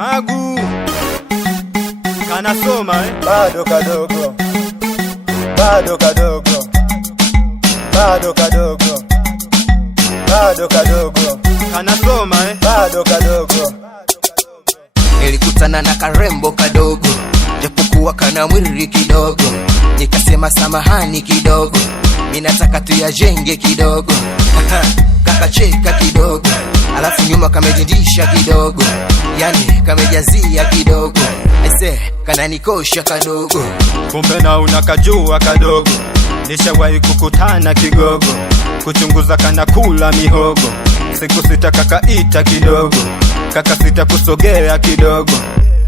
Magu kanasoma bado kadogo, bado kadogo, bado kadogo, bado kadogo, kanasoma bado kadogo. Nilikutana na karembo kadogo, japokuwa kana mwili kidogo, nikasema samahani kidogo, mimi nataka tuyajenge kidogo. Kakacheka kidogo, alafu nyuma kamejindisha kidogo, yani kamejazia kidogo, aise kananikosha kadogo. Kumbe na unakajua kadogo, nishawahi kukutana kigogo, kuchunguza kana kula mihogo. Siku sita kakaita kidogo, kaka sita kusogea kidogo,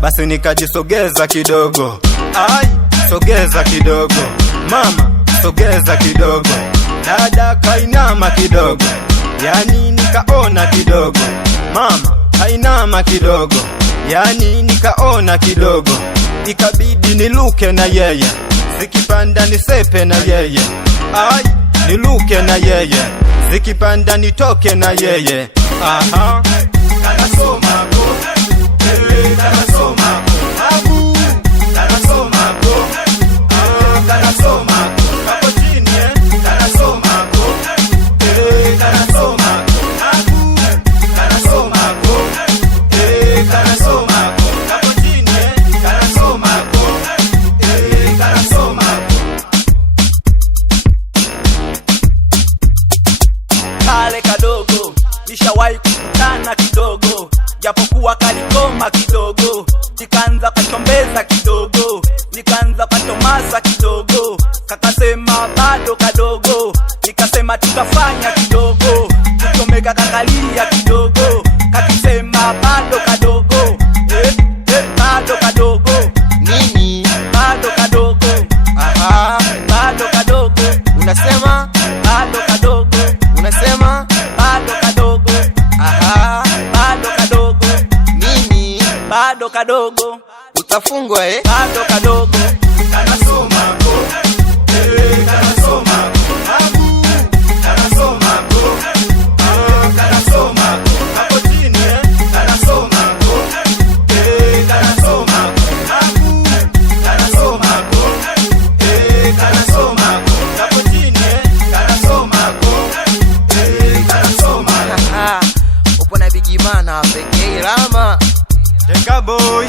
basi nikajisogeza kidogo. Ai, sogeza kidogo, mama sogeza kidogo, dada kainama kidogo, yani nikaona kidogo, mama kainama kidogo, yani nikaona kidogo, ikabidi niluke na yeye, zikipanda nisepe na yeye. Ai, niluke na yeye, zikipanda nitoke na yeye. Aha, kanasoma go, kanasoma abu, kanasoma go, kanasoma hapo chini kanasoma go, kanasoma abu, kanasoma go, kanasoma hapo chini kanasoma go, kanasoma kale kadogo, nishawahi kukutana kidogo, japokuwa kalikoma kidogo, nikaanza kachombeza kidogo, nikaanza katomasa kidogo, kakasema bado kadogo, nikasema tukafanya kidogo, kuchomeka kakalia kidogo, kakisema bado kadogo, bado kadogo, Nini? bado kadogo, Aha, bado kadogo, unasema? bado kadogo, Unasema? bado kadogo, Aha, bado kadogo, nini? bado kadogo, Utafungwa bado kadogo, kanasoma go, kanasoma abu, kanasoma go, kanasoma hapo chini kanasoma go, kanasoma abu, kanasoma go, kanasoma hapo chini kanasoma go, kanasoma. Upo na bigimana pekee lama Jenga boy.